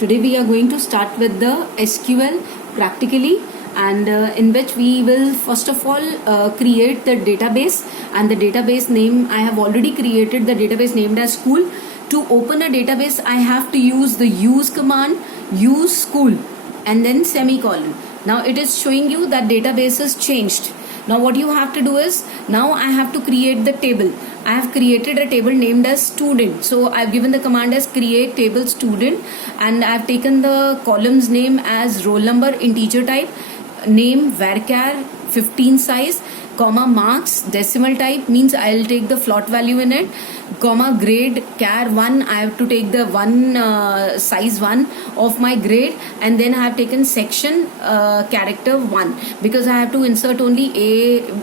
Today we are going to start with the SQL practically, and in which we will first of all create the database, and the database name I have already created the database named as school. To open a database I have to use the use command, use school, and then semicolon. Now it is showing you that database is changed. Now what you have to do is, now I have to create the table. I have created a table named as student. So I've given the command as create table student, and I've taken the columns name as roll number integer type, name varchar 15 size, comma marks decimal type means I'll take the float value in it, comma grade char 1, I have to take the size 1 of my grade, and then I have taken section character 1 because I have to insert only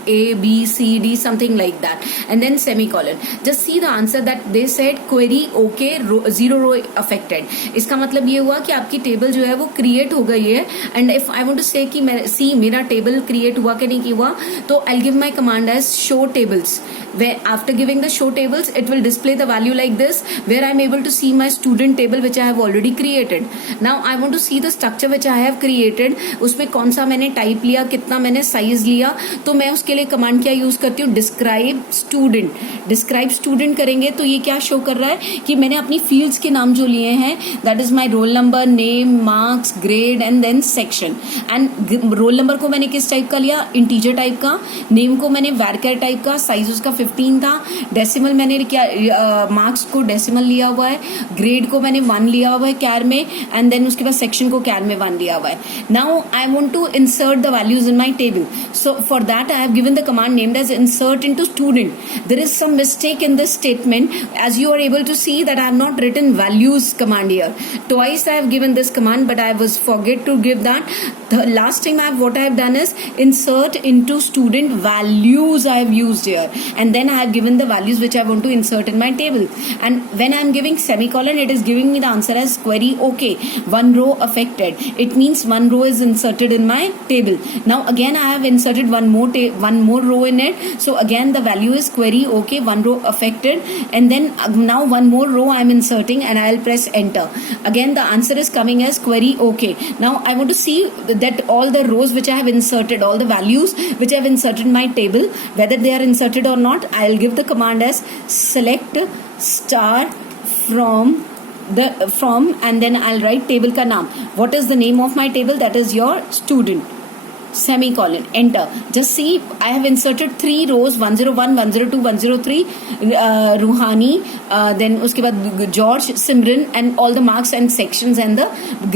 A, B, C, D, something like that, and then semicolon. Just see the answer that they said query okay, zero row affected. इसका मतलब ये हुआ कि आपकी table जो है वो create हो गई है, and if I want to say कि सी मेरा टेबल क्रिएट हुआ कि नहीं हुआ, तो I'll give my command as show tables. Where after giving the show tables, it will display the value like this, where I'm able to see my student table which I have already created. Now I want to see the structure which I have created. उसमें कौन सा मैंने type लिया, कितना मैंने size लिया, तो मैं उसके लिए कमांड क्या यूज करती हूँ, डिस्क्राइब स्टूडेंट. डिस्क्राइब स्टूडेंट करेंगे तो ये क्या शो कर रहा है कि मैंने अपनी फील्ड्स के नाम जो लिए हैं, that is my roll number, name, marks, grade and then section. And roll number को मैंने किस टाइप का लिया, इंटीजर टाइप का, नेम को मैंने varchar टाइप का, साइज उसका 15 था, डेसिमल मैंने क्या मार्क्स को डेसिमल लिया हुआ है, ग्रेड को मैंने 1 लिया हुआ है कैर में, एंड देन उसके बाद सेक्शन को कैर में 1 लिया हुआ है. Now I want to insert the values in my table. So for that I have given the command named as insert into student. There is some mistake in this statement, as you are able to see that I have not written values command here. Twice I have given this command but I was forget to give that. The last time what I have done is insert into student values I have used here, and then I have given the values which I want to insert in my table. And when I am giving semicolon, it is giving me the answer as query okay, one row affected. It means one row is inserted in my table. Now again I have inserted one more row in it, so again the value is query okay, one row affected, and then now one more row I am inserting, and I will press enter. Again the answer is coming as query okay. Now I want to see that all the rows which I have inserted, all the values which I have inserted in my table, whether they are inserted or not, I will give the command as select star from, and then I'll write table ka naam. What is the name of my table? That is your student. Semicolon, enter. Just see, I have inserted 3 rows, 101, 102, 103, Ruhani, then उसके बाद George, Simran, and all the marks and sections and the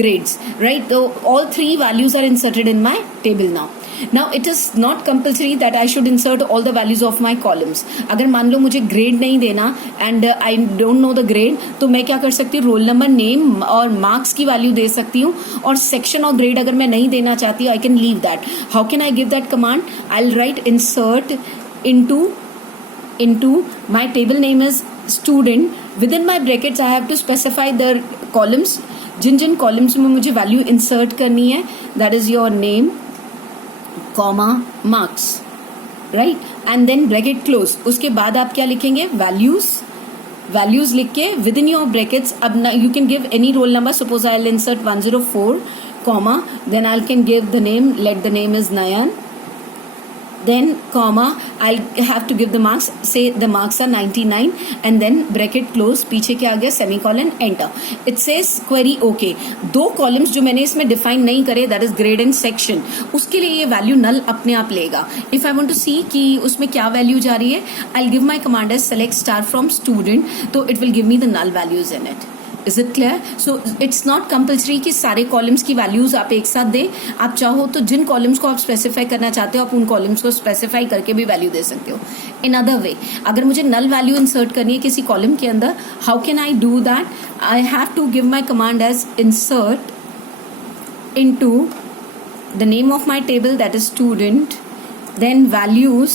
grades, right? So all 3 values are inserted in my table now. Now it is not compulsory that I should insert all the values of my columns. अगर मान लो मुझे grade नहीं देना and I don't know the grade, तो मैं क्या कर सकती हूँ, रोल नंबर, नेम और मार्क्स की वैल्यू दे सकती हूँ, और सेक्शन और ग्रेड अगर मैं नहीं देना चाहती हूँ, I can leave that. How can I give that command? I'll write insert into my table name is student. Within my brackets I have to specify the columns. Jin columns में मुझे value insert करनी है, that is your name, comma marks, right, and then bracket close. उसके बाद आप क्या लिखेंगे, values लिख के विद इन योर ब्रैकेट्स. अब you can give any roll number. Suppose I will insert 104 comma, then I can give the name, let the name is Nayan, then comma I have to give the marks, say the marks are 99, and then bracket close, पीछे क्या आ गया, semicolon, enter. It says query okay. 2 columns जो मैंने इसमें define नहीं करे, that is grade and section, उसके लिए ये value null अपने आप लेगा. If I want to see कि उसमें क्या value जा रही है, I'll give my command as select star from student, तो it will give me the null values in it. Is it clear? So it's not compulsory कि सारे columns की वैल्यूज आप एक साथ दें. आप चाहो तो जिन कॉलम्स को आप स्पेसिफाई करना चाहते हो, आप उन कॉलम्स को स्पेसिफाई करके भी वैल्यू दे सकते हो. इन अदर वे, अगर मुझे नल वैल्यू इंसर्ट करनी है किसी कॉलम के अंदर, how can I do that? I have to give my command as insert into the name of my table, that is student, then values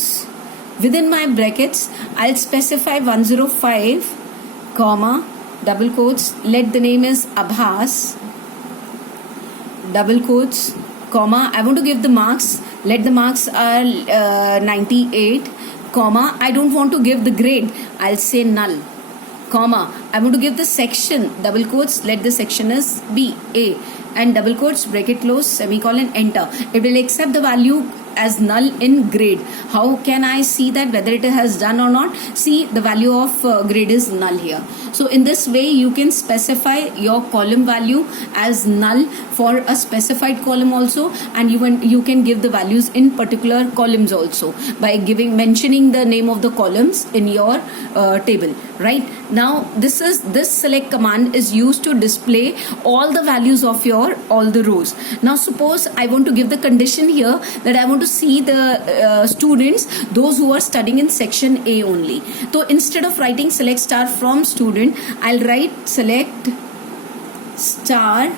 with in my brackets I specify 105 comma double quotes, let the name is Abhas, double quotes, comma, I want to give the marks, let the marks are 98, comma, I don't want to give the grade, I'll say null, comma, I want to give the section, double quotes, let the section is be A, and double quotes, bracket close, semicolon, enter. It will accept the value as null in grade. How can I see that whether it has done or not? See, the value of grade is null here. So in this way you can specify your column value as null for a specified column also, and you can give the values in particular columns also by mentioning the name of the columns in your table. Right now, this select command is used to display all the values of all the rows. Now suppose I want to give the condition here that I want to see the students, those who are studying in section A only. So instead of writing select star from student, I'll write select star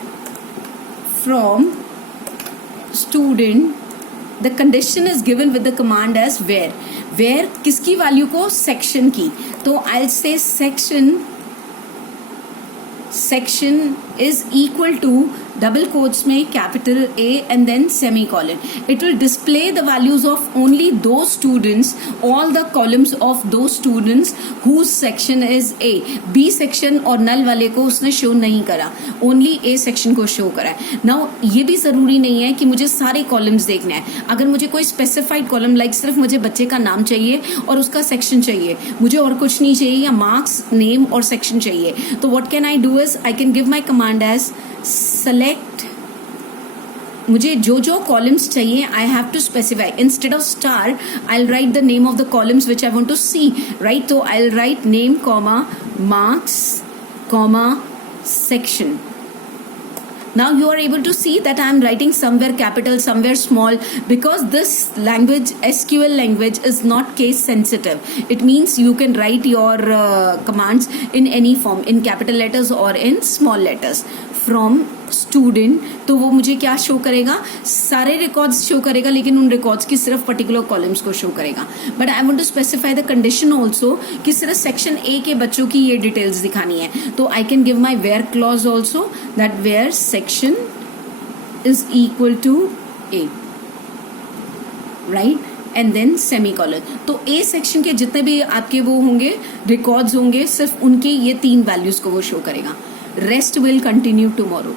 from student. The condition is given with the command as where किसकी value को, section की. तो I'll say section is equal to double quotes में capital A and then semicolon. It will display the values of only those students, all the columns of those students whose section is A. B section और null वाले को उसने show नहीं करा, only A section को show करा है. Now ये भी जरूरी नहीं है कि मुझे सारे columns देखने हैं. अगर मुझे कोई specified column like सिर्फ मुझे बच्चे का नाम चाहिए और उसका section चाहिए, मुझे और कुछ नहीं चाहिए, या marks, name और section चाहिए, तो what can I do is I can give my command as select. मुझे जो columns चाहिए I have to specify. Instead of star I'll write the name of the columns which I want to see, right? So I'll write name comma marks comma section. Now you are able to see that I am writing somewhere capital, somewhere small, because this language, SQL language, is not case sensitive. It means you can write your commands in any form, in capital letters or in small letters. From student, तो वो मुझे क्या show करेगा, सारे records show करेगा, लेकिन उन records की सिर्फ पर्टिकुलर कॉलम्स को शो करेगा. But I want to specify the condition also कि सिर्फ सेक्शन ए के बच्चों की ये डिटेल्स दिखानी है. तो I can give my where clause also, that where section is equal to A, right, and then semicolon. तो ए सेक्शन के जितने भी आपके वो होंगे रिकॉर्ड्स होंगे, सिर्फ उनके ये 3 वैल्यूज को वो शो करेगा. Rest will continue tomorrow.